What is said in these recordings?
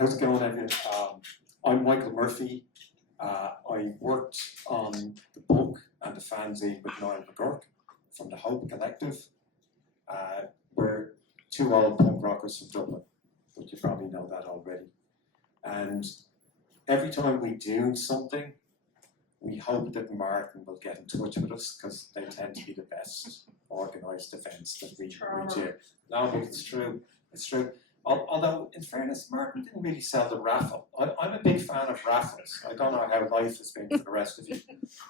How's it going, everyone? I'm Michael Murphy. I worked on the book and the fanzine with Niall McGuirk from the Hope Collective. We're two old punk rockers from Dublin, but you probably know that already. And every time we do something, we hope that Martin will get in touch with us because they tend to be the best organised events that we do. No, but it's true. It's true. Although, in fairness, Martin didn't really sell the raffle. I'm a big fan of raffles. I don't know how life has been for the rest of you,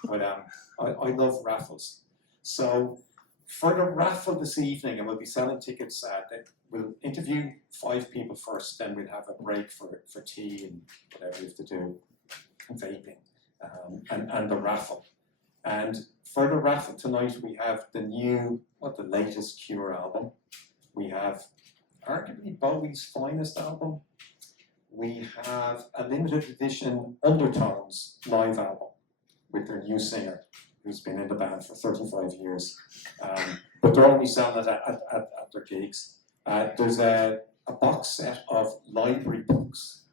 but I love raffles. So, for the raffle this evening, and we'll be selling tickets, we'll interview 5 people first, then we'll have a break for tea and whatever you have to do, and vaping, and the raffle. And for the raffle tonight, we have the latest Cure album. We have arguably Bowie's finest album. We have a limited edition Undertones live album with their new singer, who's been in the band for 35 years. But they're only selling it at their gigs. There's a box set of library books,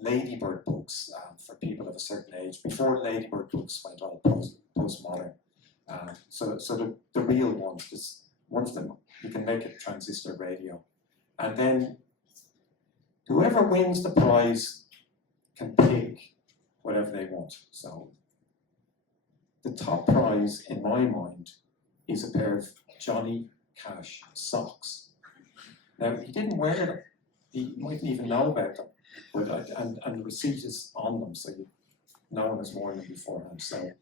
Ladybird books for people of a certain age, before Ladybird books went all postmodern. So the real ones, just one of them, you can make it transistor radio. And then whoever wins the prize can pick whatever they want. So the top prize, in my mind, is a pair of Johnny Cash socks. Now, he didn't wear them. He mightn't even know about them. But and the receipt is on them, so no one has worn them beforehand. So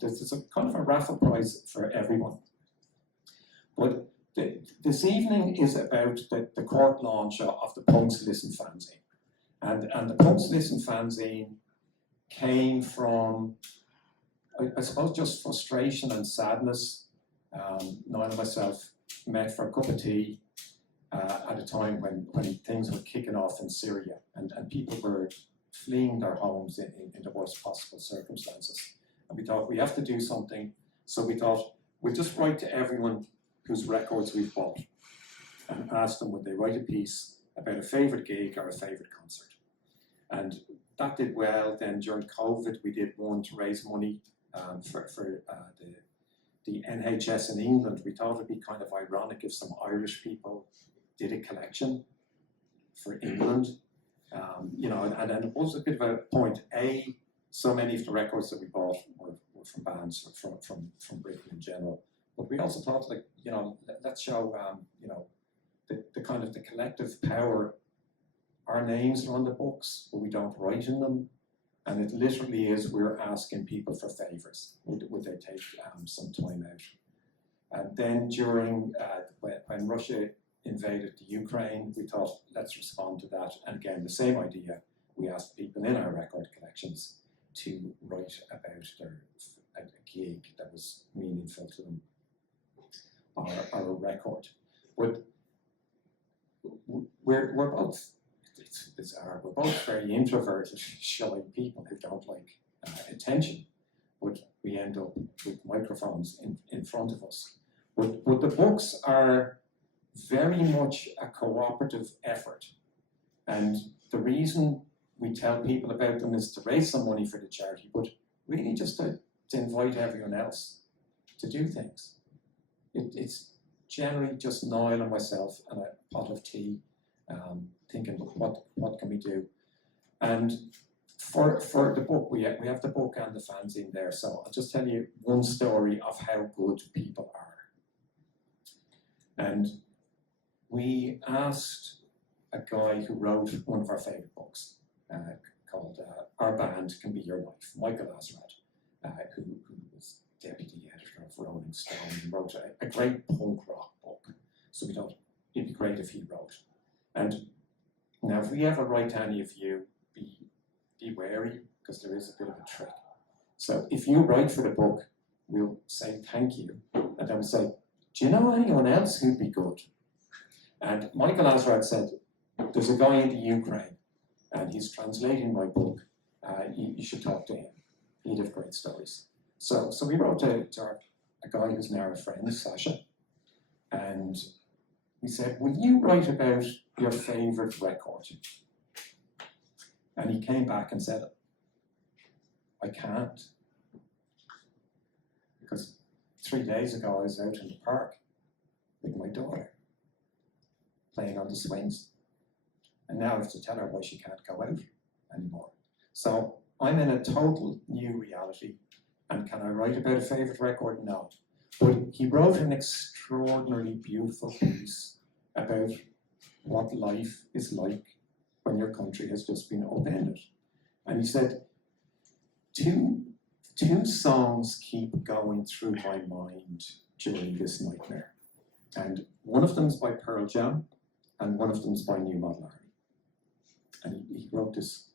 there's a kind of a raffle prize for everyone. But this evening is about the Cork launch of the Punks Listen Fanzine. And the Punks Listen Fanzine came from, I suppose, just frustration and sadness. Niall and myself met for a cup of tea at a time when things were kicking off in Syria and people were fleeing their homes in the worst possible circumstances. And we thought, we have to do something. So we thought, we'll just write to everyone whose records we've bought and ask them would they write a piece about a favourite gig or a favourite concert. And that did well. Then during COVID, we did one to raise money for the NHS in England. We thought it'd be kind of ironic if some Irish people did a collection for England. And then it was a bit of a point. So many of the records that we bought were from bands from Britain in general. But we also thought, let's show, the kind of the collective power. Our names are on the books, but we don't write in them. And it literally is, we're asking people for favors. Would they take some time out? And then during, when Russia invaded the Ukraine, we thought, let's respond to that. And again, the same idea. We asked people in our record collections to write about a gig that was meaningful to them. Our record, but we're both, it's bizarre, we're both very introverted, shy people who don't like attention, but we end up with microphones in front of us. But the books are very much a cooperative effort, and the reason we tell people about them is to raise some money for the charity, but really just to invite everyone else to do things. It's generally just Niall and myself and a pot of tea, thinking, what can we do? And for the book, we have the book and the fanzine there. So I'll just tell you one story of how good people are. And we asked a guy who wrote one of our favourite books called Our Band Can Be Your Life, Michael Azrad, who was deputy editor of Rolling Stone, and wrote a great punk rock book. So we thought it'd be great if he wrote. And now, if we ever write to any of you, be wary, because there is a bit of a trick. So if you write for the book, we'll say thank you, and then we'll say, do you know anyone else who'd be good? And Michael Azrad said, there's a guy in the Ukraine, and he's translating my book. You should talk to him. He'd have great stories. So we wrote to a guy who's now a friend, Sasha, and we said, will you write about your favourite record? And he came back and said, I can't. Because 3 days ago I was out in the park with my daughter, playing on the swings. And now I have to tell her why she can't go out anymore. So I'm in a total new reality. And can I write about a favourite record? No. But he wrote an extraordinarily beautiful piece about what life is like when your country has just been upended. And he said, two songs keep going through my mind during this nightmare. And one of them is by Pearl Jam, and one of them is by New Model Army. And he wrote this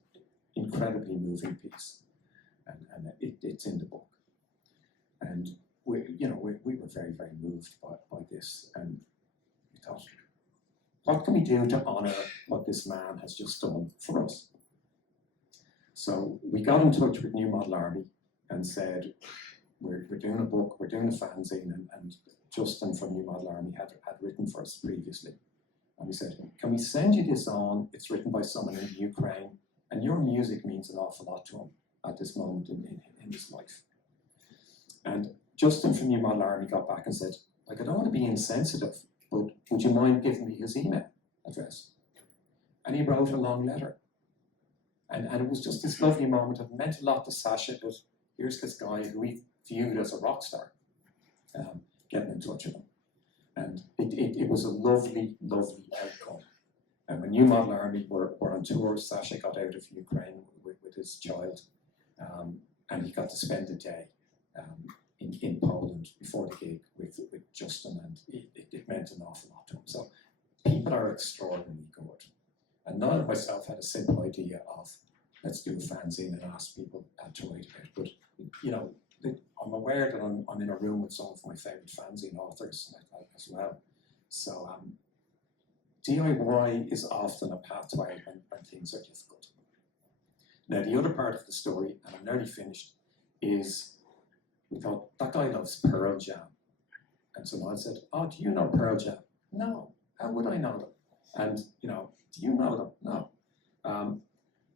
incredibly moving piece, and it's in the book. And we were very, very moved by this, and we thought, what can we do to honour what this man has just done for us? So we got in touch with New Model Army and said, we're doing a book, we're doing a fanzine, and Justin from New Model Army had written for us previously. And we said, can we send you this on? It's written by someone in Ukraine, and your music means an awful lot to him at this moment in his life. And Justin from New Model Army got back and said, like, I don't want to be insensitive, but would you mind giving me his email address? And he wrote a long letter. And it was just this lovely moment. It meant a lot to Sasha that here's this guy who we viewed as a rock star, getting in touch with him. And it was a lovely, lovely outcome. And when New Model Army were on tour, Sasha got out of Ukraine with his child, and he got to spend a day in Poland before the gig with Justin, and it meant an awful lot to him. So people are extraordinarily good. And Niall and myself had a simple idea of, let's do a fanzine and ask people to write about it. But, I'm aware that I'm in a room with some of my favourite fanzine authors as well. So DIY is often a pathway when things are difficult. Now, the other part of the story, and I'm nearly finished, is we thought, that guy loves Pearl Jam. And so Niall said, oh, do you know Pearl Jam? No, how would I know them? And, do you know them? No.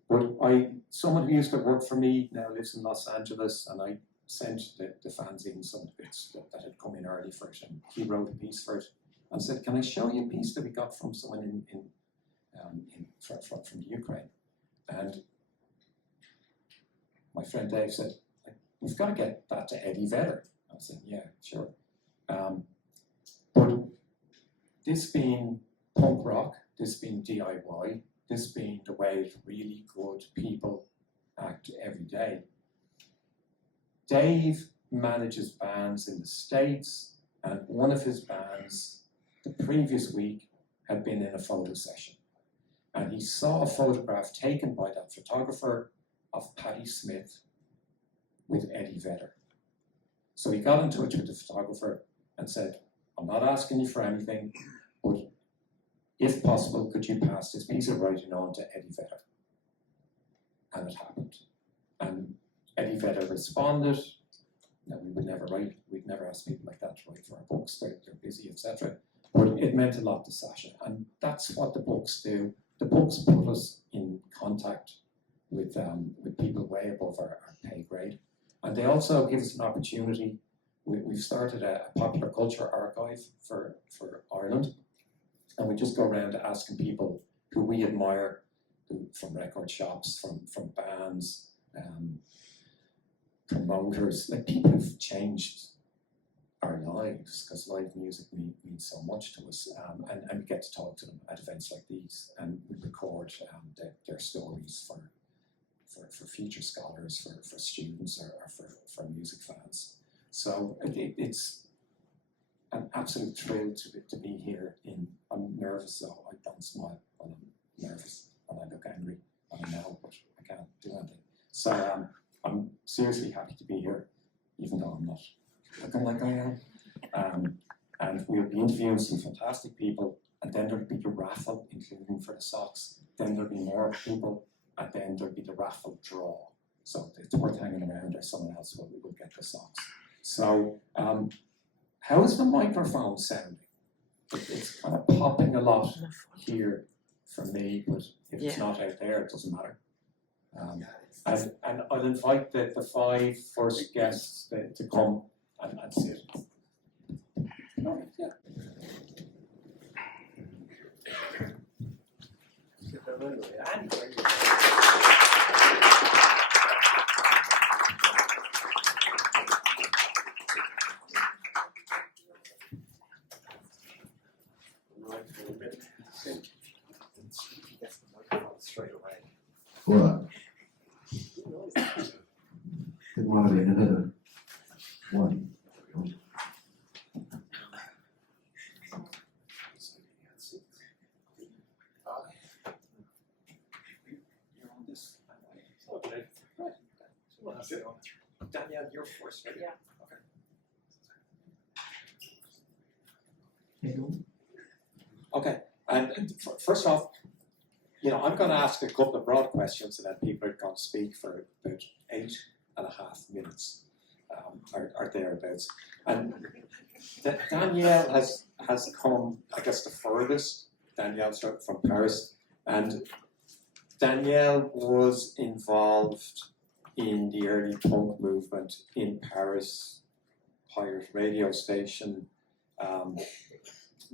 But someone who used to work for me now lives in Los Angeles, and I sent the fanzine some bits that had come in early for it, and he wrote a piece for it, and said, can I show you a piece that we got from someone from the Ukraine? And my friend Dave said, we've got to get that to Eddie Vedder. I said, yeah, sure. But this being punk rock, this being DIY, this being the way really good people act every day, Dave manages bands in the States, and one of his bands the previous week had been in a photo session. And he saw a photograph taken by that photographer of Patti Smith with Eddie Vedder. So he got in touch with the photographer and said, I'm not asking you for anything, but if possible, could you pass this piece of writing on to Eddie Vedder? And it happened. And Eddie Vedder responded. Now, we would never write, we'd never ask people like that to write for our books, they're busy, etc. But it meant a lot to Sasha, and that's what the books do. The books put us in contact with people way above our pay grade. And they also give us an opportunity. We've started a popular culture archive for Ireland, and we just go around asking people who we admire, from record shops, from bands, promoters, like people who've changed our lives, because live music means so much to us, and we get to talk to them at events like these, and we record their stories for future scholars, for students, or for music fans. So it's an absolute thrill to be here. I'm nervous, so I don't smile when I'm nervous, when I look angry, when I know, but I can't do anything. So I'm seriously happy to be here, even though I'm not looking like I am. And we'll be interviewing some fantastic people, and then there'll be the raffle, including for the socks. Then there'll be more people, and then there'll be the raffle draw. So it's worth hanging around, or someone else will get the socks. So how is the microphone sounding? It's kind of popping a lot here for me, but if it's not out there, it doesn't matter. And I'll invite the 5 first guests to come and sit. Oh, yeah. Straight away. What? Didn't want to be another one. Danielle, you're first, right? Yeah. Okay, and first off, I'm going to ask a couple of broad questions, and then people are going to speak for about 8.5 minutes, or thereabouts. And Danielle has come, I guess, the furthest. Danielle started from Paris, and Danielle was involved in the early punk movement in Paris, pirate radio station.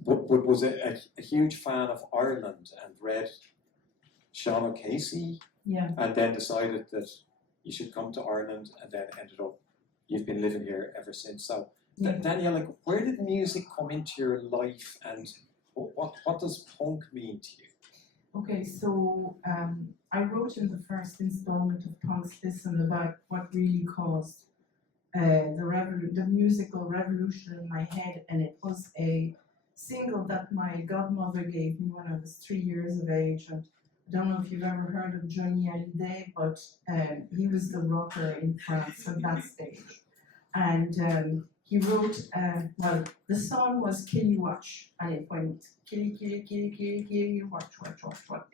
But was a huge fan of Ireland and read Sean O'Casey, and then decided that you should come to Ireland, and then ended up, you've been living here ever since. So, Danielle, like, where did music come into your life, and what does punk mean to you? Okay, so I wrote in the first installment of Punks Listen about what really caused the musical revolution in my head, and it was a single that my godmother gave me when I was 3 years of age. And I don't know if you've ever heard of Johnny Hallyday, but he was the rocker in France at that stage. And he wrote, the song was Kill You Watch, and it went kill you, watch,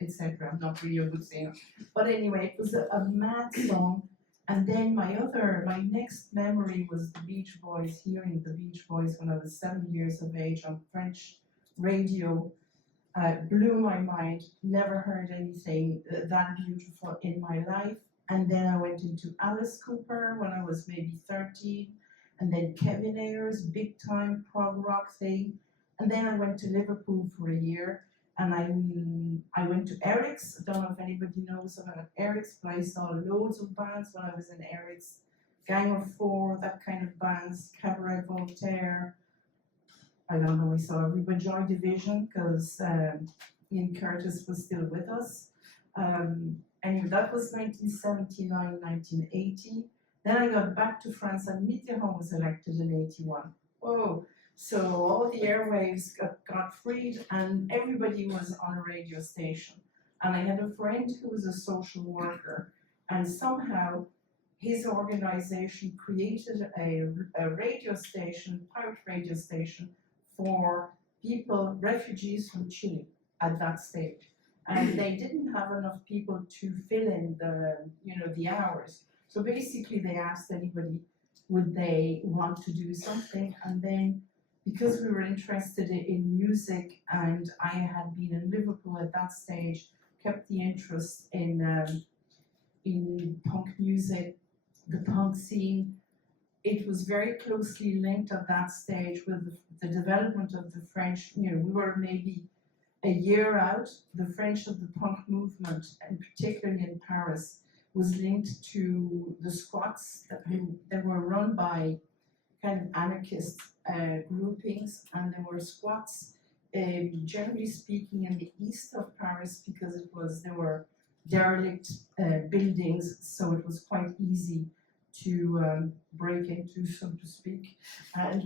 etc. I'm not really a good singer. But anyway, it was a mad song. And then my next memory was the Beach Boys, hearing the Beach Boys when I was 7 years of age on French radio. Blew my mind, never heard anything that beautiful in my life. And then I went into Alice Cooper when I was maybe 13, and then Kevin Ayers, big time prog rock thing. And then I went to Liverpool for a year, and I went to Eric's. I don't know if anybody knows about Eric's, but I saw loads of bands when I was in Eric's. Gang of Four, that kind of bands, Cabaret Voltaire. I don't know, we saw River Joy Division, because Ian Curtis was still with us. Anyway, that was 1979, 1980. Then I got back to France, and Mitterrand was elected in 81. Whoa. So all the airwaves got freed, and everybody was on a radio station. And I had a friend who was a social worker, and somehow his organization created a radio station, pirate radio station, for people, refugees from Chile at that stage. And they didn't have enough people to fill in the hours. So basically they asked anybody, would they want to do something? And then, because we were interested in music, and I had been in Liverpool at that stage, kept the interest in punk music, the punk scene. It was very closely linked at that stage with the development of the French. We were maybe a year out. The French of the punk movement, and particularly in Paris, was linked to the squats that were run by kind of anarchist groupings, and there were squats, generally speaking, in the east of Paris, because there were derelict buildings, so it was quite easy to break into, so to speak.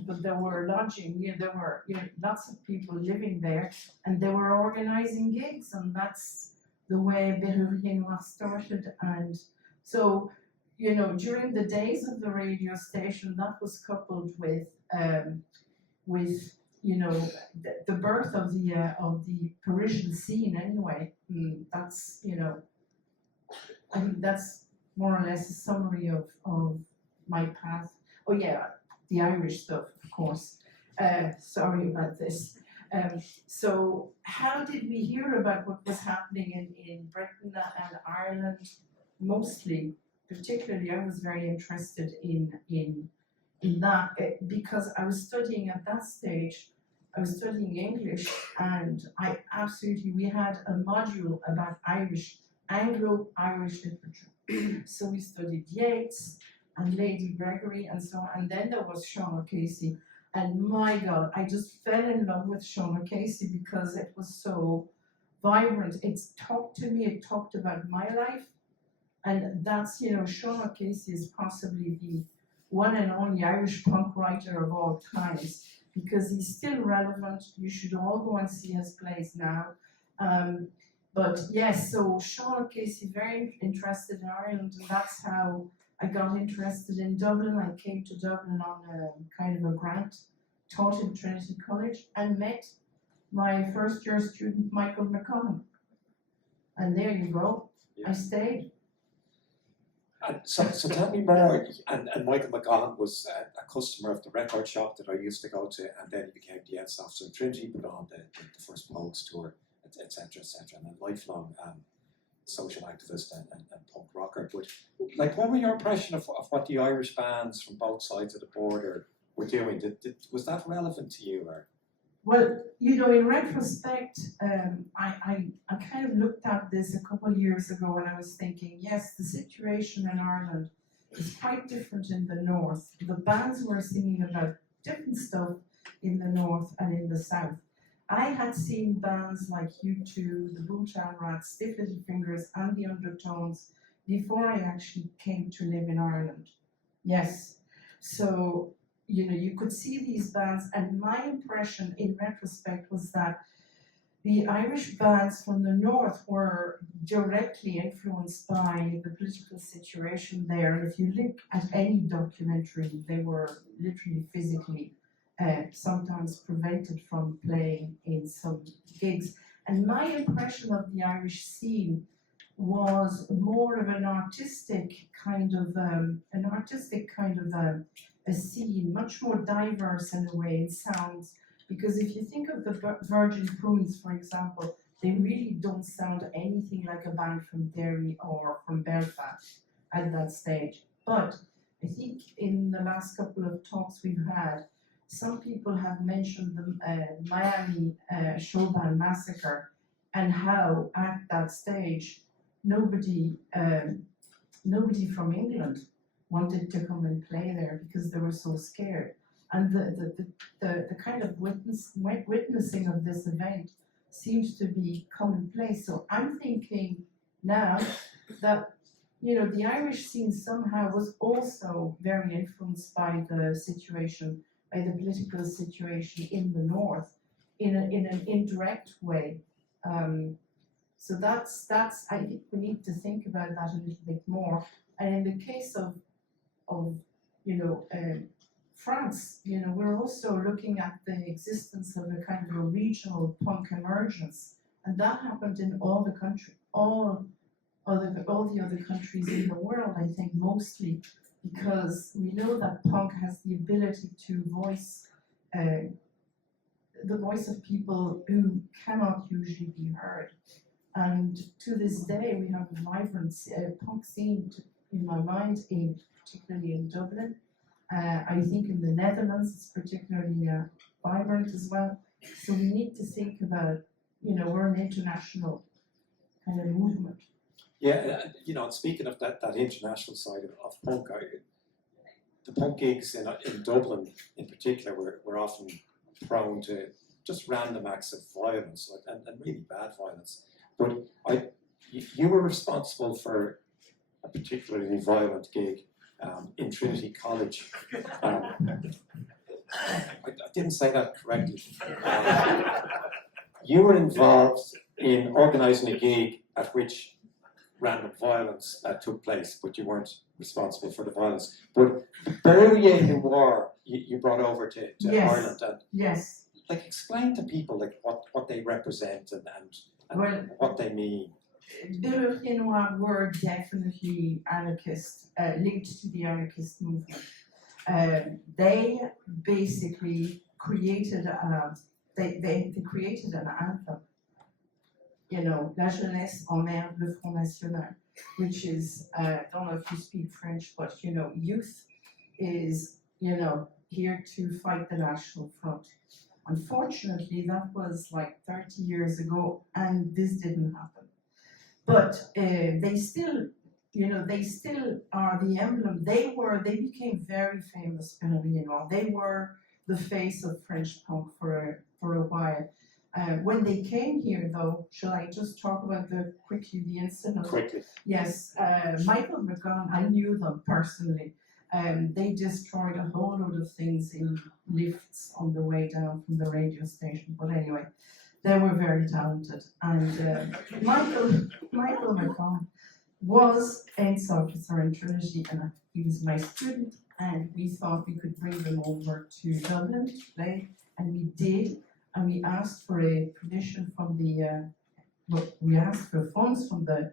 But there were lodging, there were lots of people living there, and they were organizing gigs, and that's the way Berrurier Noir started. And so, during the days of the radio station, that was coupled with the birth of the Parisian scene. Anyway, that's I think that's more or less a summary of my path. Oh yeah, the Irish stuff, of course. Sorry about this. So how did we hear about what was happening in Britain and Ireland? mostly, particularly, I was very interested in that because I was studying at that stage. I was studying English, and we had a module about Anglo-Irish literature. So we studied Yeats and Lady Gregory and so on, and then there was Sean O'Casey. And my God, I just fell in love with Sean O'Casey because it was so vibrant. It talked to me, it talked about my life. And that's, Sean O'Casey is possibly the one and only Irish punk writer of all times because he's still relevant. You should all go and see his plays now. But yes, so Sean O'Casey, very interested in Ireland, and that's how I got interested in Dublin. I came to Dublin on a kind of a grant, taught in Trinity College, and met my first year student, Michael McCohen. And there you go, I stayed. And so tell me more, and Michael McGowan was a customer of the record shop that I used to go to, and then he became the Eds Officer of Trinity, put on the first Pogues tour, etc., and a lifelong social activist and punk rocker. But like, what were your impression of what the Irish bands from both sides of the border were doing? Was that relevant to you? Or? Well, in retrospect, I kind of looked at this a couple of years ago and I was thinking, yes, the situation in Ireland is quite different in the north. The bands were singing about different stuff in the north and in the south. I had seen bands like U2, the Boomtown Rats, Stiff Little Fingers, and the Undertones before I actually came to live in Ireland. Yes. So, you could see these bands, and my impression in retrospect was that the Irish bands from the north were directly influenced by the political situation there. And if you look at any documentary, they were literally physically sometimes prevented from playing in some gigs. And my impression of the Irish scene was more of an artistic kind of a scene, much more diverse in a way in sounds. Because if you think of the Virgin Prunes, for example, they really don't sound anything like a band from Derry or from Belfast at that stage. But I think in the last couple of talks we've had, some people have mentioned the Miami Showband Massacre and how at that stage nobody from England wanted to come and play there because they were so scared. And the kind of witnessing of this event seems to be commonplace. So I'm thinking now that the Irish scene somehow was also very influenced by the situation, by the political situation in the north, in an indirect way. So that's I think we need to think about that a little bit more. And in the case of France, we're also looking at the existence of a kind of a regional punk emergence, and that happened in all the other countries in the world. I think mostly because we know that punk has the ability to voice the voice of people who cannot usually be heard. And to this day, we have a vibrant punk scene, in my mind, particularly in Dublin. I think in the Netherlands, it's particularly vibrant as well. So we need to think about, we're an international kind of movement. Yeah, and speaking of that international side of punk, the punk gigs in Dublin in particular were often prone to just random acts of violence and really bad violence. But you were responsible for a particularly violent gig in Trinity College. I didn't say that correctly. You were involved in organising a gig at which random violence took place, but you weren't responsible for the violence. But Berrier Noir you brought over to Yes. Ireland, and Yes. like explain to people like what they represent and Well, what they mean. The Berrier Noir were definitely anarchist, linked to the anarchist movement. They basically created they created an anthem. La jeunesse emmerde le Front National. which is, I don't know if you speak French, but youth is, here to fight the National Front. Unfortunately, that was like 30 years ago, and this didn't happen. But they still are the emblem. They became very famous, They were the face of French punk for a while. When they came here, though, shall I just talk about quickly the incident? Quickly. Yes, Michael McGuirk, I knew them personally. They destroyed a whole load of things in lifts on the way down from the radio station. But anyway, they were very talented. And Michael McGuirk was Ace officer in Trinity, and he was my student. And we thought we could bring them over to Dublin to play, and we did. And we asked for a permission from we asked for funds from the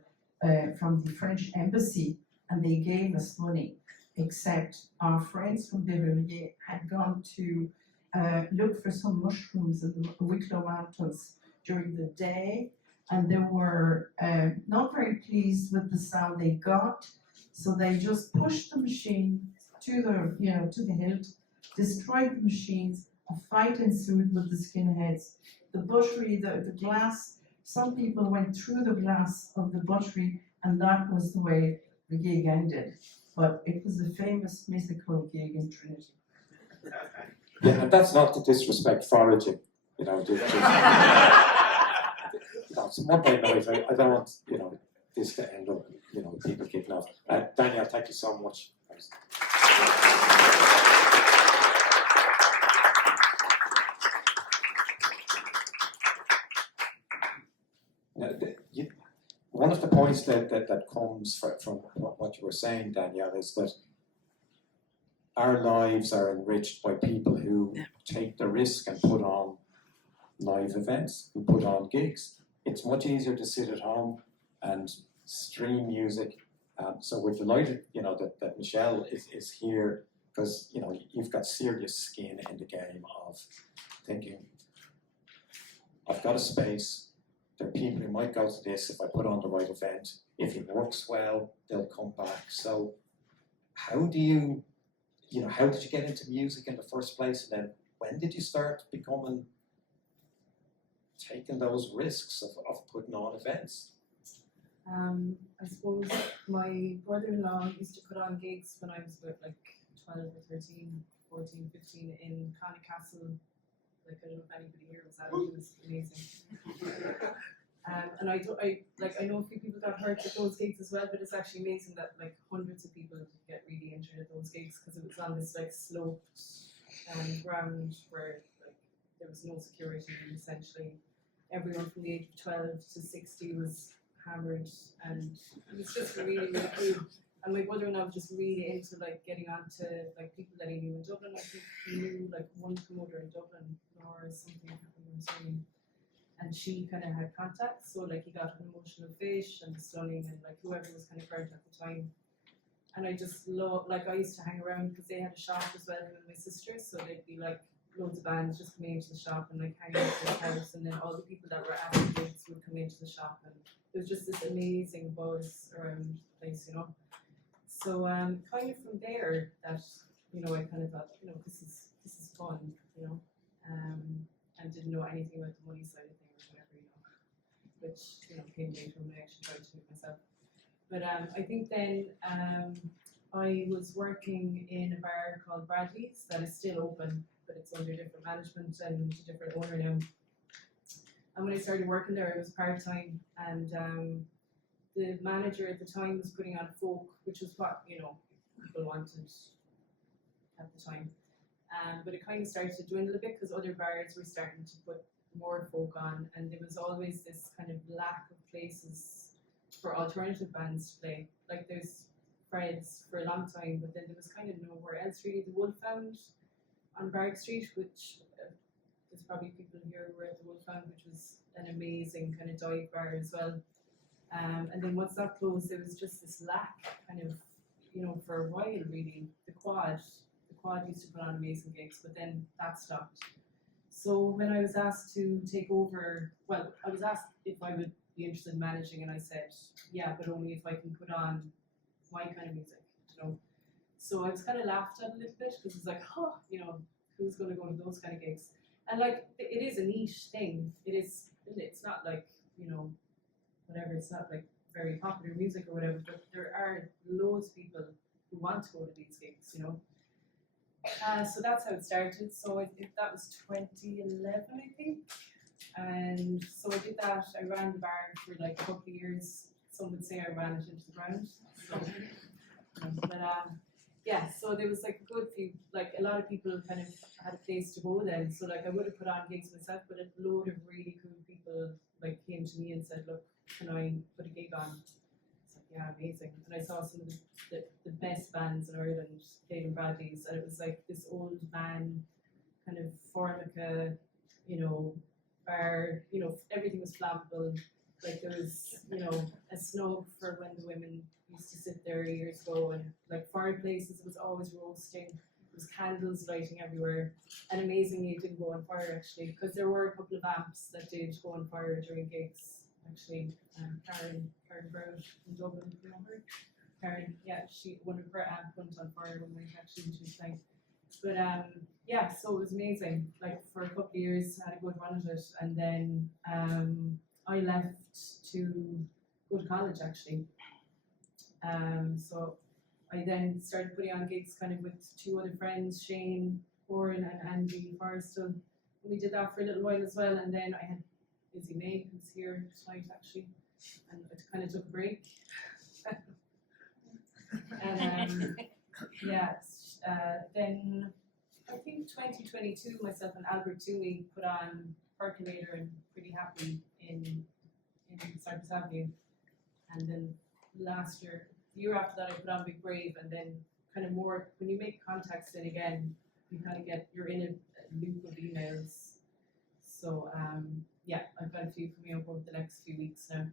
French embassy, and they gave us money. Except our friends from Beverly had gone to look for some mushrooms in the Wicklow Mountains during the day, and they were not very pleased with the sound they got, so they just pushed the machine to the hilt, destroyed the machines. A fight ensued with the skinheads. The buttery, the glass, some people went through the glass of the buttery, and that was the way the gig ended. But it was a famous mythical gig in Trinity. Yeah, and that's not to disrespect foraging, so one day night, I don't want, this to end up, people kicking off. Daniel, thank you so much. One of the points that comes from what you were saying, Danielle, is that our lives are enriched by people who take the risk and put on live events, who put on gigs. It's much easier to sit at home and stream music. So we're delighted, that Michelle is here, because you've got serious skin in the game of thinking, I've got a space. There are people who might go to this if I put on the right event. If it works well, they'll come back. So how did you get into music in the first place? And then when did you start taking those risks of putting on events? I suppose my brother-in-law used to put on gigs when I was about like 12 or 13, 14, 15 in County Castle. Like, I don't know if anybody here was at it. It was amazing. And I know a few people got hurt at those gigs as well, but it's actually amazing that like hundreds of people get really injured at those gigs, because it was on this like sloped ground where like there was no security, and essentially everyone from the age of 12 to 60 was hammered, and it was just really, really cool. And my brother-in-law was just really into like getting onto like people that he knew in Dublin. I think he knew like one promoter in Dublin, or something, and she kind of had contacts, so like he got an Emotional Fish and Stunning and like whoever was kind of current at the time. And I just love, like I used to hang around because they had a shop as well, with my sisters, so they'd be like loads of bands just coming into the shop and like hanging out in the house, and then all the people that were at the gigs would come into the shop, and it was just this amazing buzz around the place, So kind of from there that I kind of thought this is fun, and didn't know anything about the money side of things or whatever, which came later when I actually tried to do it myself. But I think then I was working in a bar called Bradley's that is still open, but it's under different management and a different owner now. And when I started working there, it was part-time, and the manager at the time was putting on folk, which was what people wanted at the time. But it kind of started to dwindle a bit because other bars were starting to put more folk on, and there was always this kind of lack of places for alternative bands to play. Like there's Fred's for a long time, but then there was kind of nowhere else really. The Wolfhound on Barrack Street, which there's probably people here who were at the Wolfhound, which was an amazing kind of dive bar as well. And then once that closed, there was just this lack kind of, for a while really. The Quad used to put on amazing gigs, but then that stopped. So when I was asked to take over, well, I was asked if I would be interested in managing, and I said, yeah, but only if I can put on my kind of music, you know. So I was kind of laughed at a little bit because it's like, oh, you know, who's going to go to those kind of gigs? And like, it is a niche thing. It's not like, you know, whatever. It's not like very popular music or whatever. But there are loads of people who want to go to these gigs, you know. So that's how it started. So that was 2011, I think. And so I did that. I ran the bar for like a couple of years. Some would say I ran it into the ground. So, but yeah, so there was like a good few, like a lot of people kind of had a place to go then. So like I would have put on gigs myself, but a load of really cool people like came to me and said, look, can I put a gig on? It's like, yeah, amazing. And I saw some of the best bands in Ireland played in Bradley's, and it was like this old man kind of formica, you know, bar, you know, everything was flammable. Like there was, you know, a snug for when the women used to sit there years ago, and like fireplaces, it was always roasting. There was candles lighting everywhere, and amazingly it didn't go on fire actually, because there were a couple of amps that did go on fire during gigs. Actually, Karen Brown in Dublin, you know her? Karen, yeah, one of her amp went on fire one night actually, she was playing. But yeah, so it was amazing. Like for a couple of years, I had a good run at it, and then I left to go to college actually. So I then started putting on gigs kind of with two other friends, Shane Horan and Andy Forrestal. We did that for a little while as well, and then I had Izzy May, who's here tonight actually, and I kind of took a break. And yeah, then I think 2022, myself and Albert Toomey put on Percolator and Pretty Happy in Cypress Avenue, and then last year, the year after that, I put on Big Brave, and then kind of more when you make contacts then again, you kind of you're in a loop of emails. So yeah, I've got a few coming up over the next few weeks now,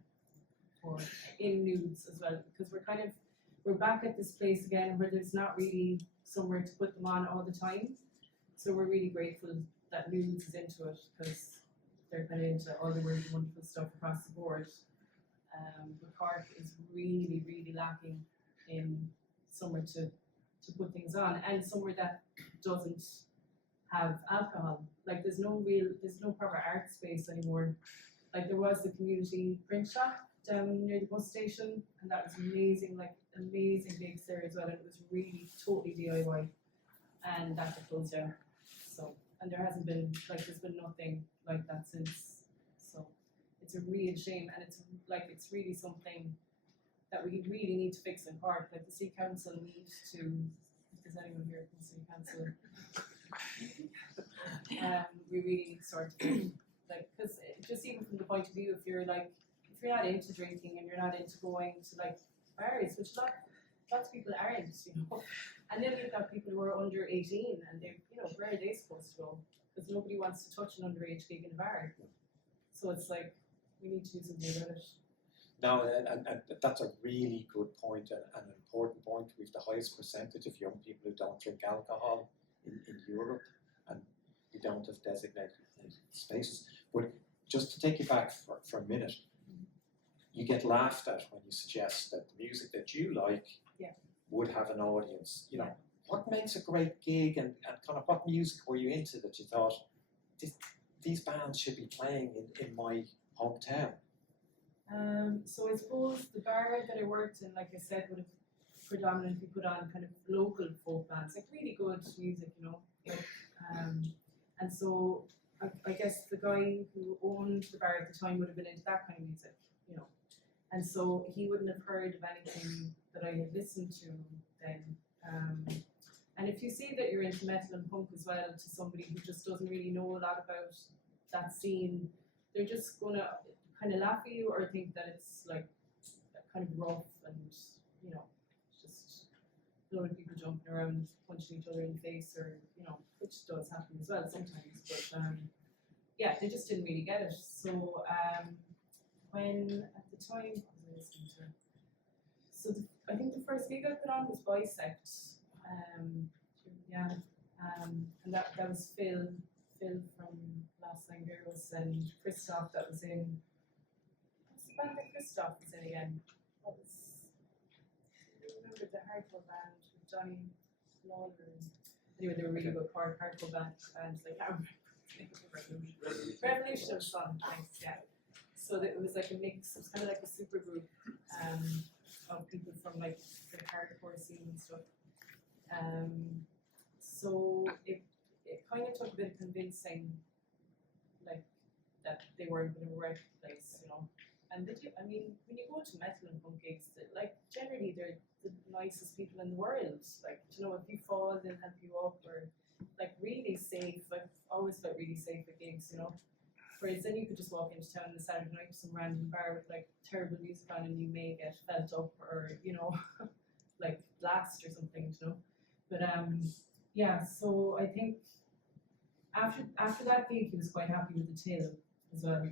for in nudes as well, because we're back at this place again where there's not really somewhere to put them on all the time. So we're really grateful that nudes is into it, because they're kind of into all the weird wonderful stuff across the board. But Cork is really, really lacking in somewhere to put things on, and somewhere that doesn't have alcohol. Like there's no proper art space anymore. Like there was the community print shop down near the bus station, and that was amazing, like amazing gigs there as well, and it was really totally DIY, and that got closed down. So, and there hasn't been, like there's been nothing like that since. So it's a real shame, and it's really something that we really need to fix in Cork. Like the City Council need to, if there's anyone here from the City Council, we really need to sort of, like, because just even from the point of view, if you're not into drinking and you're not into going to like bars, which lots of people aren't, you know, and then you've got people who are under 18 and they, you know, where are they supposed to go? Because nobody wants to touch an underage gig in a bar. So it's like, we need to do something about it. No, and that's a really good point and an important point. We have the highest percentage of young people who don't drink alcohol in Europe, and we don't have designated spaces. But just to take you back for a minute, you get laughed at when you suggest that the music that you like would have an audience. You know, what makes a great gig, and kind of what music were you into that you thought these bands should be playing in my hometown? So I suppose the bar that I worked in, like I said, would have predominantly put on kind of local folk bands, like really good music, you know. And so I guess the guy who owned the bar at the time would have been into that kind of music, you know. And so he wouldn't have heard of anything that I had listened to then. And if you say that you're into metal and punk as well to somebody who just doesn't really know a lot about that scene, they're just gonna kind of laugh at you or think that it's like kind of rough and, you know, just a lot of people jumping around, punching each other in the face, or, you know, which does happen as well sometimes. But yeah, they just didn't really get it. So when at the time, what was I listening to? So I think the first gig I put on was Bisect. Yeah, and that was Phil Phil from Last Langeros and Christoph that was in. What's the band that Christoph was in again? What was? I remember the hardcore band with Johnny Lawler. Anyway, they were really good hardcore band, and like Revolution was fun. Thanks, yeah. So that it was like a mix. It was kind of like a super group of people from like the hardcore scene and stuff. So it kind of took a bit of convincing, like that they weren't in the right place, you know. And they do, I mean, when you go to metal and punk gigs, like generally they're the nicest people in the world. Like, you know, if you fall, they'll help you up, or like really safe. I've always felt really safe at gigs, you know. Whereas then you could just walk into town on a Saturday night to some random bar with like terrible music on, and you may get felt up, or you know, like blast or something, you know. But yeah. So I think after that gig, he was quite happy with the till as well.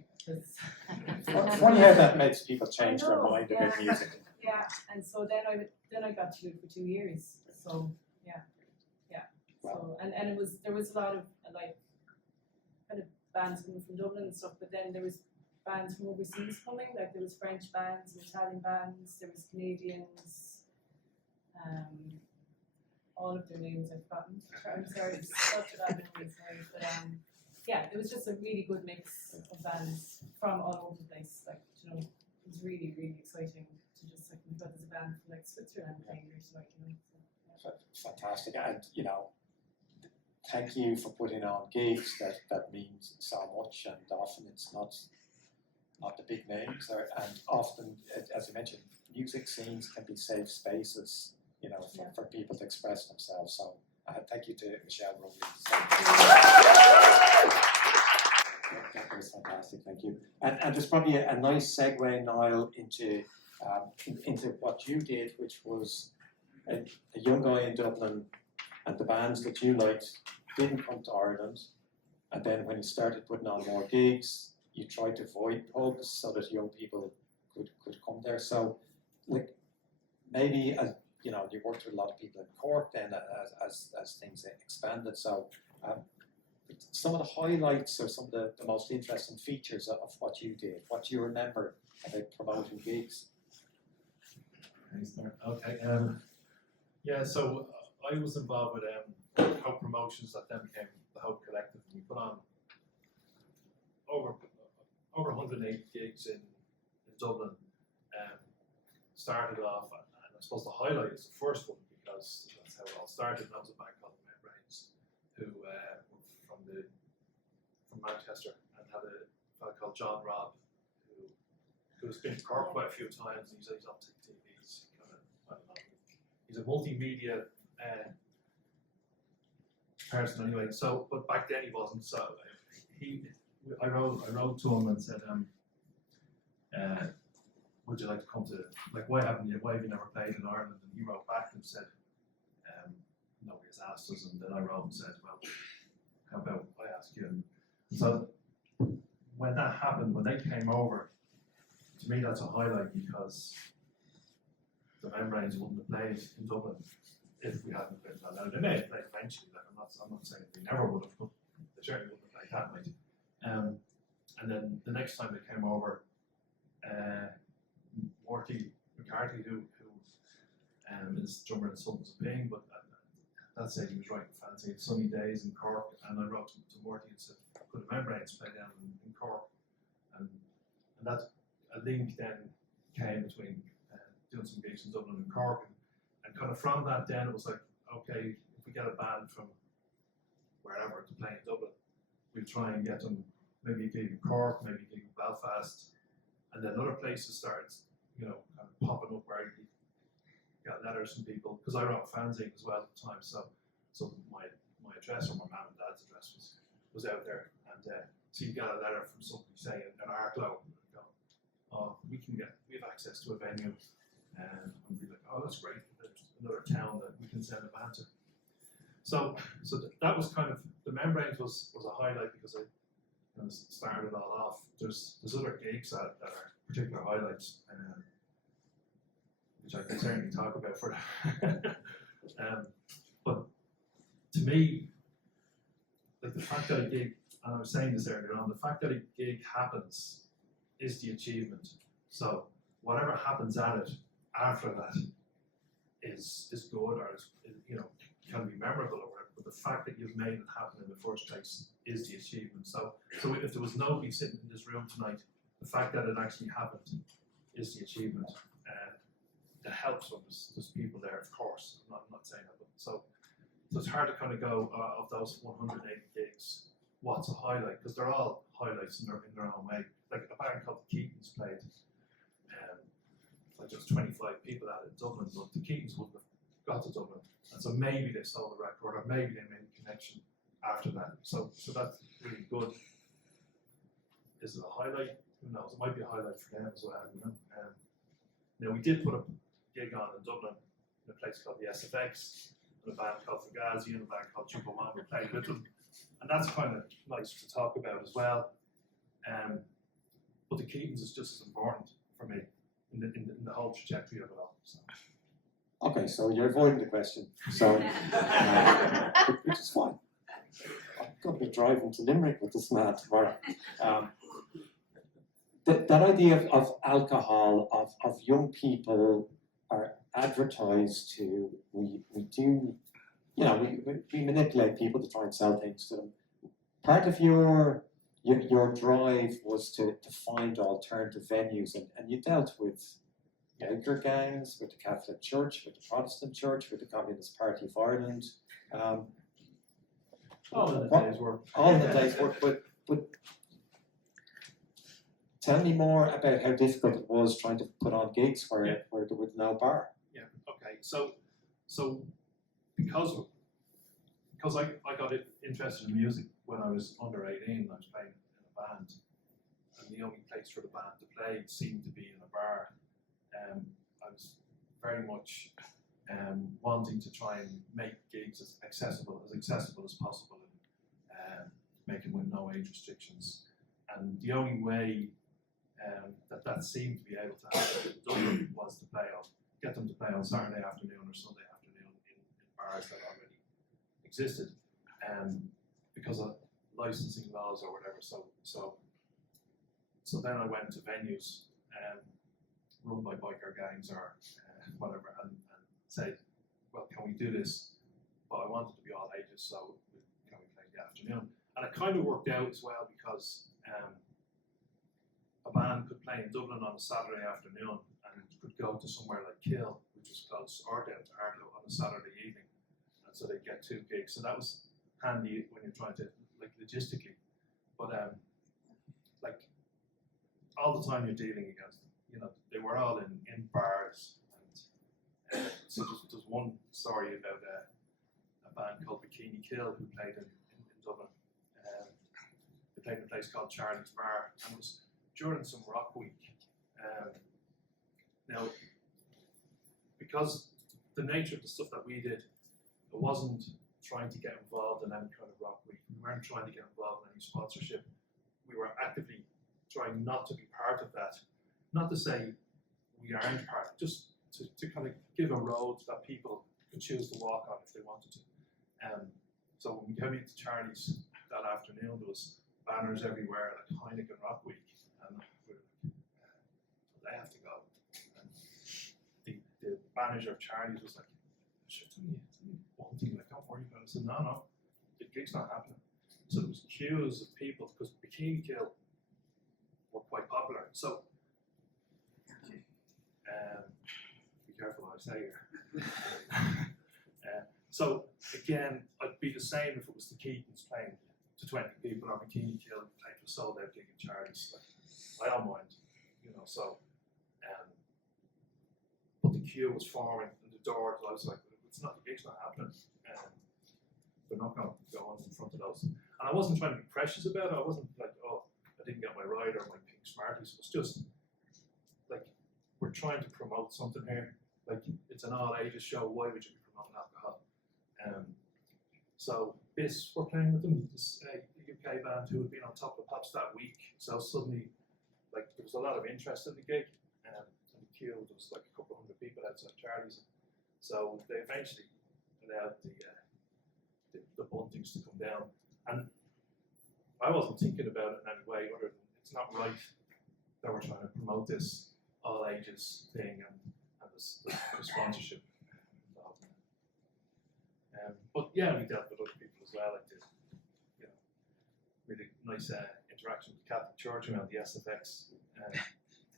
Funny how that makes people change their I know, mind about music. Yeah, and so then I got to do it for 2 years. So yeah. So and there was a lot of like kind of bands coming from Dublin and stuff, but then there was bands from overseas coming. Like there was French bands and Italian bands. There was Canadians. All of their names I've forgotten. I'm sorry, it's such a bad memory, sorry. But yeah, it was just a really good mix of bands from all over the place. Like, you know, it was really, really exciting to just like, we've got this band from like Switzerland playing here tonight, you know. So, yeah. Fantastic, and you know, thank you for putting on gigs that means so much, and often it's not the big names, and often, as you mentioned, music scenes can be safe spaces, you know, for people to express themselves. So thank you to Michelle Rowley. That was fantastic, thank you. And there's probably a nice segue, Niall, into what you did, which was a young guy in Dublin, and the bands that you liked didn't come to Ireland. And then when you started putting on more gigs, you tried to avoid pubs so that young people could come there. So, like, maybe as you know, you worked with a lot of people in Cork then as things expanded. So, some of the highlights or some of the most interesting features of what you did, what do you remember about promoting gigs? Okay. Yeah. So I was involved with Hope Promotions that then became the Hope Collective, and we put on over 180 gigs in Dublin. Started off, and I suppose the highlight is the first one because that's how it all started. And that was a band called the Membranes, who were from Manchester, and had a fellow called John Robb, who's been to Cork quite a few times. He's on TV. He's kind of, I don't know, he's a multimedia person anyway. So, but back then he wasn't. So I wrote to him and said, would you like to come to, like, why have you never played in Ireland? And he wrote back and said, nobody has asked us. And then I wrote and said, well, how about I ask you? And so when that happened, when they came over, to me that's a highlight, because the Membranes wouldn't have played in Dublin if we hadn't played that. Now they may have played eventually, like I'm not saying they never would have, but they certainly wouldn't have played that night. And then the next time they came over, Morty McCarthy, who is drummer in Sultans of Pain, but that said he was writing fancy sunny days in Cork, and I wrote to Morty and said, could the Membranes play down in Cork? And that a link then came between doing some gigs in Dublin and Cork, and kind of from that then it was like, okay, if we get a band from wherever to play in Dublin, we'll try and get them maybe a gig in Cork, maybe a gig in Belfast, and then other places started, you know, kind of popping up where you got letters from people, because I wrote fanzine as well at the time, so my address, or my mum and dad's address was out there, and so you got a letter from somebody saying an Arklow, oh, we have access to a venue, and we'd be like, oh, that's great, there's another town that we can send a band to. So that was kind of, the Membranes was a highlight, because I kind of started it all off. There's other gigs that are particular highlights, which I can certainly talk about for that. But to me, like the fact that I gig and I was saying this earlier on, the fact that a gig happens is the achievement. So whatever happens at it after that is good, or is, you know, can be memorable or whatever, but the fact that you've made it happen in the first place is the achievement. So if there was nobody sitting in this room tonight, the fact that it actually happened is the achievement. It helps when there's people there, of course. I'm not saying that, but so it's hard to kind of go of those 180 gigs, what's a highlight? Because they're all highlights in their own way. Like a band called the Keatons played, like just 25 people at it in Dublin, but the Keatons wouldn't have got to Dublin, and so maybe they sold the record, or maybe they made a connection after that. So that's really good. Is it a highlight? Who knows? It might be a highlight for them as well. You know. Now we did put a gig on in Dublin in a place called the SFX, and a band called Fugazi and a band called Chupa Man. We played with them, and that's kind of nice to talk about as well. But the Keatons is just as important for me in the whole trajectory of it all. So. Okay, so you're avoiding the question. So, which is fine. I'm going to be driving to Limerick with this man tomorrow. That idea of alcohol, of young people are advertised to, we do, you know, we manipulate people to try and sell things to them. Part of your drive was to find alternative venues, and you dealt with biker gangs, with the Catholic Church, with the Protestant Church, with the Communist Party of Ireland. All in the day's work. All in the day's work, but tell me more about how difficult it was trying to put on gigs where there was no bar. Yeah. Okay. So because I got interested in music when I was under 18, I was playing in a band, and the only place for the band to play seemed to be in a bar. I was very much wanting to try and make gigs as accessible as possible, and make them with no age restrictions. And the only way that seemed to be able to happen in Dublin was to get them to play on Saturday afternoon or Sunday afternoon in bars that already existed, because of licensing laws or whatever. So then I went to venues run by biker gangs or whatever, and said, well, can we do this? But I wanted to be all ages, so can we play in the afternoon? And it kind of worked out as well, because a band could play in Dublin on a Saturday afternoon and could go to somewhere like Kill, which was close, or down to Arlo on a Saturday evening, and so they'd get 2 gigs. So that was handy when you're trying to, like, logistically. But like, all the time you're dealing against them, you know, they were all in bars, and so there's one story about a band called Bikini Kill who played in Dublin. They played in a place called Charlie's Bar, and it was during some rock week. Now, because the nature of the stuff that we did, it wasn't trying to get involved in any kind of rock week. We weren't trying to get involved in any sponsorship. We were actively trying not to be part of that. Not to say we aren't part, just to kind of give a road that people could choose to walk on if they wanted to. So when we came into Charlie's that afternoon, there was banners everywhere, like Heineken Rock Week, and we were like, they have to go. And the manager of Charlie's was like, sure, it's only one thing, like, don't worry about it. I said, no, the gig's not happening. So there was queues of people, because Bikini Kill were quite popular. So be careful what I say here. So again, I'd be the same if it was the Keatons playing to 20 people, or Bikini Kill playing to a sold out gig in Charlie's. Like, I don't mind, you know. So, but the queue was forming, and the door. I was like, it's not, the gig's not happening. They're not going to go on in front of those. And I wasn't trying to be precious about it. I wasn't like, oh, I didn't get my ride or my pink Smarties. It was just like, we're trying to promote something here. Like, it's an all ages show. Why would you be promoting alcohol? So Biss were playing with them, this UK band who had been on Top of the Pops that week. So suddenly, like, there was a lot of interest in the gig, and the queue, there was like a couple of hundred people outside Charlie's. So they eventually allowed the buntings to come down. And I wasn't thinking about it in any way other than it's not right that we're trying to promote this all ages thing and the sponsorship involved in it. But yeah, we dealt with other people as well. Like did, you know, really nice interaction with the Catholic Church around the SFX,